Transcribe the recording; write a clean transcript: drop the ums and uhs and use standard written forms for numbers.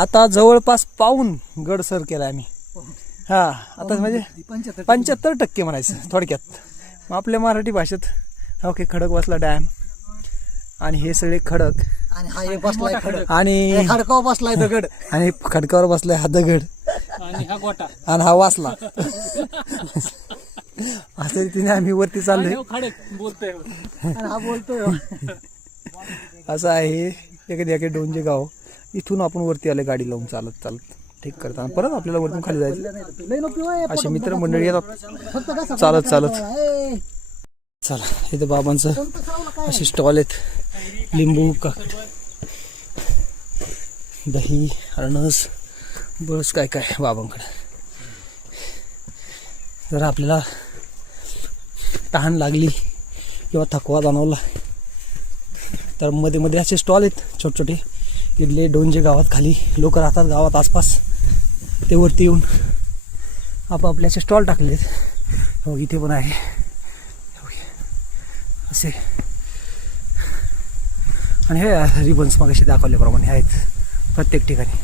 आता जवळपास पाऊन गड सर केला आम्ही. हा आता म्हणजे 75% म्हणायचं थोडक्यात. मग आपल्या मराठी भाषेत ओके खडकवासला डॅम आणि हे सगळे खडक आणि हा एक बसलाय खडक आणि खडकावर बसलाय दगड आणि खडकावर बसलाय हा दगड आणि हा गोटा आणि हा वासला. असं रीतीने आम्ही वरती चाललोय. खडक बोलतोय आणि हा बोलतोय. असं आहे एखादी डोंजे गाव. इथून आपण वरती आले गाडी लावून चालत चालत ठीक करताना परत आपल्याला वरतून खाली जायचं. असे मित्र मंडळी येतात चालत चालत. चला इथं बाबांचं असे स्टॉल आहेत. लिंबू काकड दही अननस बस काय काय बाबांकडे. जर आपल्याला तहान लागली किंवा थकवा जाणवला तर मध्ये मध्ये असे स्टॉल आहेत छोटे छोटे. इथले डोंजे गावात खाली लोक राहतात गावात आसपास. ते वरती येऊन आपापले असे स्टॉल टाकलेत. हो इथे पण आहे असे. आणि हे रिबन्स मगाशी दाखवल्याप्रमाणे आहेत प्रत्येक ठिकाणी.